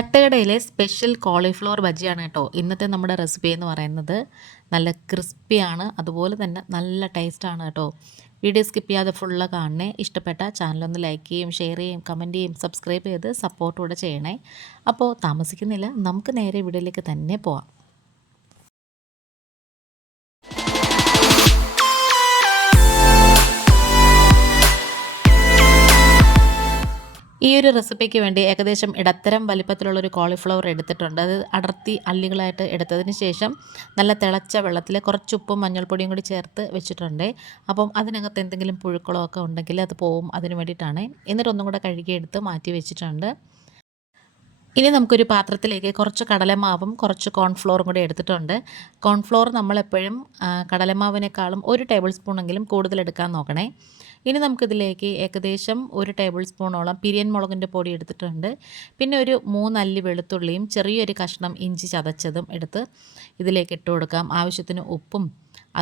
തട്ടുകടയിലെ special cauliflower ബജിയാണ് കേട്ടോ ഇന്നത്തെ നമ്മുടെ റെസിപ്പി എന്ന് പറയുന്നത്. നല്ല ക്രിസ്പിയാണ്, അതുപോലെ തന്നെ നല്ല ടേസ്റ്റാണ് കേട്ടോ. വീഡിയോ സ്കിപ്പ് ചെയ്യാതെ ഫുള്ള് കാണണേ. ഇഷ്ടപ്പെട്ട ചാനലൊന്ന് ലൈക്ക് ചെയ്യും, ഷെയർ ചെയ്യും, കമൻറ്റ് ചെയ്യും, സബ്സ്ക്രൈബ് ചെയ്ത് സപ്പോർട്ടൂടെ ചെയ്യണേ. അപ്പോൾ താമസിക്കുന്നില്ല, നമുക്ക് നേരെ വീഡിയോയിലേക്ക് തന്നെ പോവാം. ഈ ഒരു റെസിപ്പിക്ക് വേണ്ടി ഏകദേശം ഇടത്തരം വലിപ്പത്തിലുള്ളൊരു കോളിഫ്ലവർ എടുത്തിട്ടുണ്ട്. അത് അടർത്തി അല്ലികളായിട്ട് എടുത്തതിന് ശേഷം നല്ല തിളച്ച വെള്ളത്തിൽ കുറച്ച് ഉപ്പും മഞ്ഞൾപ്പൊടിയും കൂടി ചേർത്ത് വെച്ചിട്ടുണ്ട്. അപ്പം അതിനകത്ത് എന്തെങ്കിലും പുഴുക്കളോ ഒക്കെ ഉണ്ടെങ്കിൽ അത് പോവും, അതിന് വേണ്ടിയിട്ടാണ്. എന്നിട്ടൊന്നും കൂടെ കഴുകിയെടുത്ത് മാറ്റി വെച്ചിട്ടുണ്ട്. ഇനി നമുക്കൊരു പാത്രത്തിലേക്ക് കുറച്ച് കടലമാവും കുറച്ച് കോൺഫ്ലോറും കൂടി എടുത്തിട്ടുണ്ട്. കോൺഫ്ലോർ നമ്മളെപ്പോഴും കടലമാവിനേക്കാളും 1 ടേബിൾ സ്പൂണെങ്കിലും കൂടുതൽ എടുക്കാൻ നോക്കണേ. ഇനി നമുക്കിതിലേക്ക് ഏകദേശം 1 ടേബിൾ സ്പൂണോളം പിരിയൻ മുളകിൻ്റെ പൊടി എടുത്തിട്ടുണ്ട്. പിന്നെ ഒരു 3 അല്ലി വെളുത്തുള്ളിയും ചെറിയൊരു കഷ്ണം ഇഞ്ചി ചതച്ചതും എടുത്ത് ഇതിലേക്ക് ഇട്ട് കൊടുക്കാം. ആവശ്യത്തിന് ഉപ്പും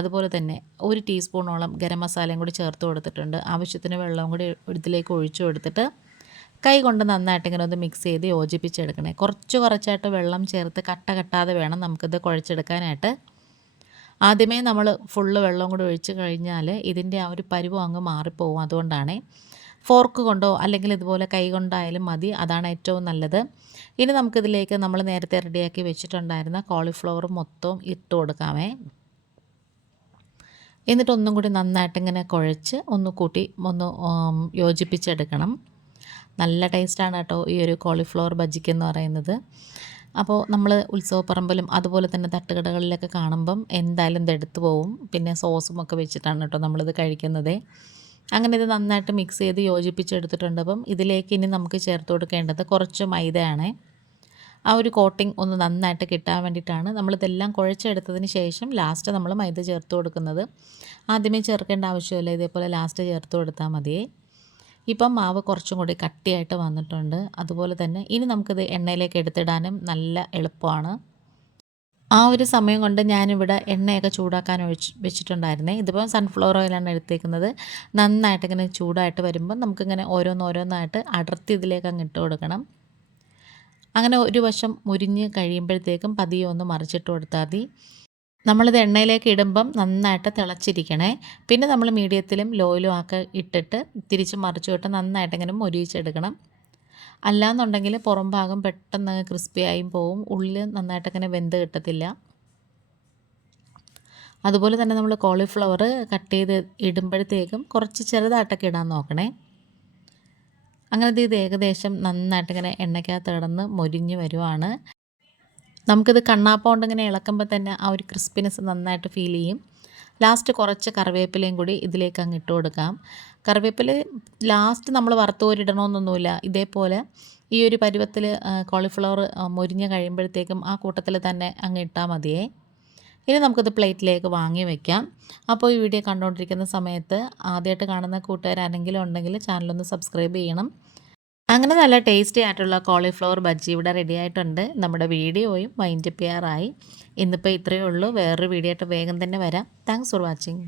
അതുപോലെ തന്നെ 1 ടീസ്പൂണോളം ഗരം മസാലയും കൂടി ചേർത്ത് കൊടുത്തിട്ടുണ്ട്. ആവശ്യത്തിന് വെള്ളവും കൂടി ഇതിലേക്ക് ഒഴിച്ചു കൊടുത്തിട്ട് കൈ കൊണ്ട് നന്നായിട്ട് ഇങ്ങനെ ഒന്ന് മിക്സ് ചെയ്ത് യോജിപ്പിച്ചെടുക്കണേ. കുറച്ചായിട്ട് വെള്ളം ചേർത്ത് കട്ടാതെ വേണം നമുക്കിത് കുഴച്ചെടുക്കാനായിട്ട്. ആദ്യമേ നമ്മൾ ഫുള്ള് വെള്ളം കൂടി ഒഴിച്ച് കഴിഞ്ഞാൽ ഇതിൻ്റെ ആ ഒരു പരുവം അങ്ങ് മാറിപ്പോവും. അതുകൊണ്ടാണ് ഫോർക്ക് കൊണ്ടോ അല്ലെങ്കിൽ ഇതുപോലെ കൈ കൊണ്ടായാലും മതി, അതാണ് ഏറ്റവും നല്ലത്. ഇനി നമുക്കിതിലേക്ക് നമ്മൾ നേരത്തെ റെഡിയാക്കി വെച്ചിട്ടുണ്ടായിരുന്ന കോളിഫ്ലവർ മൊത്തവും ഇട്ട് കൊടുക്കാമേ. എന്നിട്ടൊന്നും കൂടി നന്നായിട്ട് ഇങ്ങനെ കുഴച്ച് ഒന്ന് യോജിപ്പിച്ചെടുക്കണം. നല്ല ടേസ്റ്റാണ് കേട്ടോ ഈ ഒരു കോളിഫ്ലവർ ബജിക്ക് എന്ന് പറയുന്നത്. അപ്പോൾ നമ്മൾ ഉത്സവപ്പറമ്പിലും അതുപോലെ തന്നെ തട്ടുകടകളിലൊക്കെ കാണുമ്പം എന്തായാലും ഇത് എടുത്തു പോവും. പിന്നെ സോസും ഒക്കെ വെച്ചിട്ടാണ് കേട്ടോ നമ്മളിത് കഴിക്കുന്നത്. അങ്ങനെ ഇത് നന്നായിട്ട് മിക്സ് ചെയ്ത് യോജിപ്പിച്ചെടുത്തിട്ടുണ്ട്. അപ്പം ഇതിലേക്ക് ഇനി നമുക്ക് ചേർത്ത് കൊടുക്കേണ്ടത് കുറച്ച് മൈദയാണ്. ആ ഒരു കോട്ടിംഗ് ഒന്ന് നന്നായിട്ട് കിട്ടാൻ വേണ്ടിയിട്ടാണ് നമ്മളിതെല്ലാം കുഴച്ചെടുത്തതിന് ശേഷം ലാസ്റ്റ് നമ്മൾ മൈദ ചേർത്ത് കൊടുക്കുന്നത്. ആദ്യമേ ചേർക്കേണ്ട ആവശ്യമില്ല, ഇതേപോലെ ലാസ്റ്റ് ചേർത്ത് കൊടുത്താൽ മതിയേ. ഇപ്പം മാവ് കുറച്ചും കൂടി കട്ടിയായിട്ട് വന്നിട്ടുണ്ട്. അതുപോലെ തന്നെ ഇനി നമുക്കിത് എണ്ണയിലേക്ക് എടുത്തിടാനും നല്ല എളുപ്പമാണ്. ആ ഒരു സമയം കൊണ്ട് ഞാനിവിടെ എണ്ണയൊക്കെ ചൂടാക്കാൻ വെച്ചിട്ടുണ്ടായിരുന്നേ. ഇതിപ്പോൾ സൺഫ്ലവർ ഓയിലാണ് എടുത്തേക്കുന്നത്. നന്നായിട്ട് ഇങ്ങനെ ചൂടായിട്ട് വരുമ്പോൾ നമുക്കിങ്ങനെ ഓരോന്നായിട്ട് അടർത്തി ഇതിലേക്ക് അങ്ങ് ഇട്ട് കൊടുക്കണം. അങ്ങനെ ഒരു വശം മുരിഞ്ഞ് കഴിയുമ്പോഴത്തേക്കും പതിയെ ഒന്ന് മറിച്ചിട്ട് കൊടുത്താൽ മതി. നമ്മളിത് എണ്ണയിലേക്ക് ഇടുമ്പം നന്നായിട്ട് തിളച്ചിരിക്കണേ. പിന്നെ നമ്മൾ മീഡിയത്തിലും ലോയിലും ഒക്കെ ഇട്ടിട്ട് തിരിച്ച് മറിച്ചു വിട്ട് നന്നായിട്ട് ഇങ്ങനെ മൊരിയിച്ചെടുക്കണം. അല്ലാന്നുണ്ടെങ്കിൽ പുറം ഭാഗം പെട്ടെന്ന് ക്രിസ്പിയായും പോവും, ഉള്ളിൽ നന്നായിട്ട് ഇങ്ങനെ വെന്ത് കിട്ടത്തില്ല. അതുപോലെ തന്നെ നമ്മൾ കോളിഫ്ലവർ കട്ട് ചെയ്ത് ഇടുമ്പോഴത്തേക്കും കുറച്ച് ചെറുതായിട്ടൊക്കെ ഇടാൻ നോക്കണേ. അങ്ങനെ ഇത് ഏകദേശം നന്നായിട്ട് ഇങ്ങനെ എണ്ണയ്ക്കകത്ത് കിടന്ന് മൊരിഞ്ഞ് വരുവാണ്. നമുക്കിത് കണ്ണാപ്പം കൊണ്ടിങ്ങനെ ഇളക്കുമ്പോൾ തന്നെ ആ ഒരു ക്രിസ്പിനെസ് നന്നായിട്ട് ഫീൽ ചെയ്യും. ലാസ്റ്റ് കുറച്ച് കറിവേപ്പിലയും കൂടി ഇതിലേക്ക് അങ്ങ് ഇട്ട് കൊടുക്കാം. കറിവേപ്പില ലാസ്റ്റ് നമ്മൾ വറുത്ത് കോരിടണമെന്നൊന്നുമില്ല. ഇതേപോലെ ഈ ഒരു പരുവത്തിൽ കോളിഫ്ലവർ മൊരിഞ്ഞ് കഴിയുമ്പോഴത്തേക്കും ആ കൂട്ടത്തിൽ തന്നെ അങ്ങ് ഇട്ടാൽ മതിയേ. ഇനി നമുക്കിത് പ്ലേറ്റിലേക്ക് വാങ്ങി വയ്ക്കാം. അപ്പോൾ ഈ വീഡിയോ കണ്ടുകൊണ്ടിരിക്കുന്ന സമയത്ത് ആദ്യമായിട്ട് കാണുന്ന കൂട്ടുകാരാരെങ്കിലും ഉണ്ടെങ്കിൽ ചാനലൊന്ന് സബ്സ്ക്രൈബ് ചെയ്യണം. അങ്ങനെ നല്ല ടേസ്റ്റി ആയിട്ടുള്ള കോളിഫ്ലവർ ബജ്ജി ഇവിടെ റെഡി ആയിട്ടുണ്ട്. നമ്മുടെ വീഡിയോയും വൈൻഡപ്പ് ചെയ്യാറായി. ഇന്നിപ്പോൾ ഇത്രയേ ഉള്ളൂ. വേറൊരു വീഡിയോ ആയിട്ട് വേഗം തന്നെ വരാം. Thanks for watching.